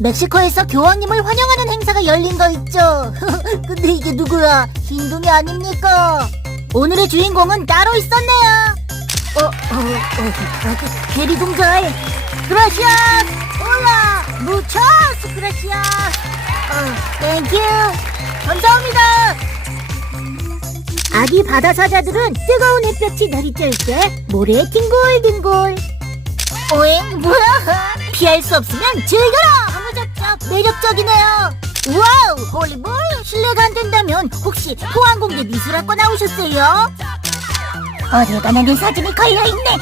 멕시코에서 교황님을 환영하는 행사가 열린 거 있죠. 근데 이게 누구야? 흰둥이 아닙니까? 오늘의 주인공은 따로 있었네요. 게리 동잘. 그라시아스! 올라! 무차스! 그라시아스! 땡큐! 감사합니다! 아기 바다 사자들은 뜨거운 햇볕이 내리쬐을 때 모래에 뒹굴뒹굴. 오잉, 뭐야? 피할 수 없으면 즐겨라! 한우잡잡 매력적이네요. 와우, 홀리볼! 실례가 안 된다면 혹시 포항공대 미술학과 나오셨어요? 어딜 가나 내 사진이 걸려있네.